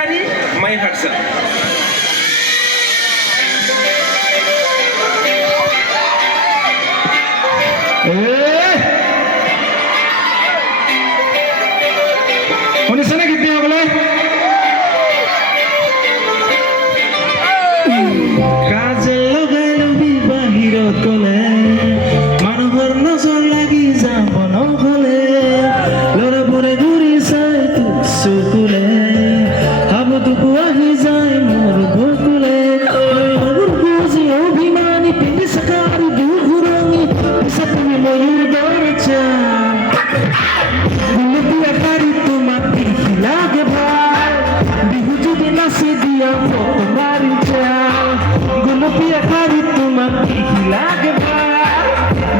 কৰ্মচাৰী মাই ভাৰ্চা শুনিছে নে গীতসকলে কাজল লগাই লবি বাহিৰত গলে মানুহৰ নজৰ লাগি যাব নহলে ল'ৰাবোৰে ঘূৰি চাই তোক চকুলে হাবুটোকো আহি যায় মোৰ বুকুলে মোৰ বুজি অভিমানী পিন্ধি চাকাৰি দুঘুৰণি পিছত তুমি ময়ূৰ দৰজা গুলপীয়া শাড়ী তোমাক দেখি লাগে ভাল বিহু যদি নাচি দিয়া ফটো মাৰি যাও গুলপীয়া শাড়ী তোমাক দেখি লাগে ভাল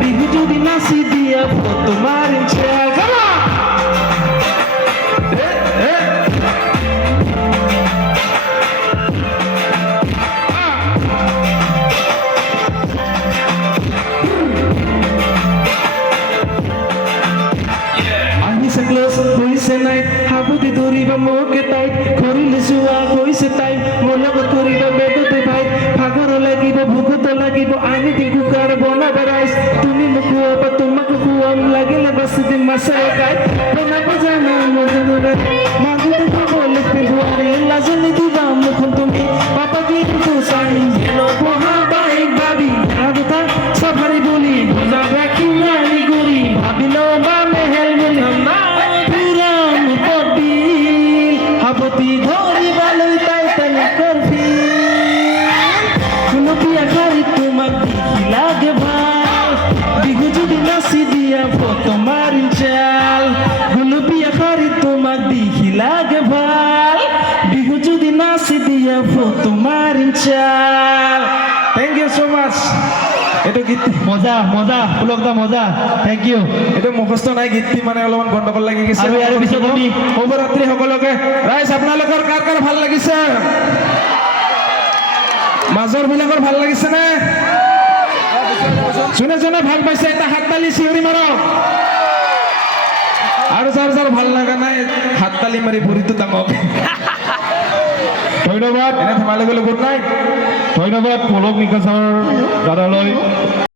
বিহু যদি নাচি দিয়া ফটো মাৰি যাও কৈছে নাই হাবুতি ধৰিব মোকে তাই কৰিলে চোৱা কৈছে তাই মোৰ লগত কৰিব বেদতে ভাই ভাগৰ লাগিব ভোকত লাগিব আনি দিম কুকাৰ বনাব ৰাইচ তুমি মোক খুৱাবা তোমাক খুৱাম লাগিলে বাছি দিম মাছাই খাই বনাব জানো মাজতে খাবলৈ পেলোৱাৰে লাজে নিদিবা মুখখন তুমি পাপা কিন্তু চাই বহা বাইক ভাবি কথা চাফাৰী বুলি বুজা ৰাখি মাৰি গৰি ভাবিল বা মেহেল বুলি হাবতি ধৰিবলৈ তাই তেনে কৰবি গুলপীয়া শাড়ী তোমাক দেখি লাগে ভাল বিহু যদি নাচি দিয়া ফটো মাৰি যাল গুলপীয়া শাড়ী তোমাক দেখি লাগে ভাল বিহু যদি নাচি দিয়া ফটো মাৰি যাল থেংক ইউ সো মাচ এইটো গীত মজা মজা পুলকদা মজা থেংক ইউ এইটো মুখস্থ নাই গীতটি মানে অলপমান গণ্ডগোল লাগি গৈছে আৰু পিছত আমি শুভৰাত্ৰি সকলোকে ৰাইজ আপোনালোকৰ কাৰ কাৰ ভাল লাগিছে মাজৰ বিলাকৰ ভাল লাগিছে নে যোনে যোনে ভাল পাইছে এটা হাত তালি চিঞৰি মাৰক আৰু যাৰ যাৰ ভাল লগা নাই হাত তালি মাৰি ভৰিটো দাঙক ধন্যবাদ এনে ধেমালি গ'লে গুড নাইট ধন্যবাদ পলক নিকাছৰ দাদালৈ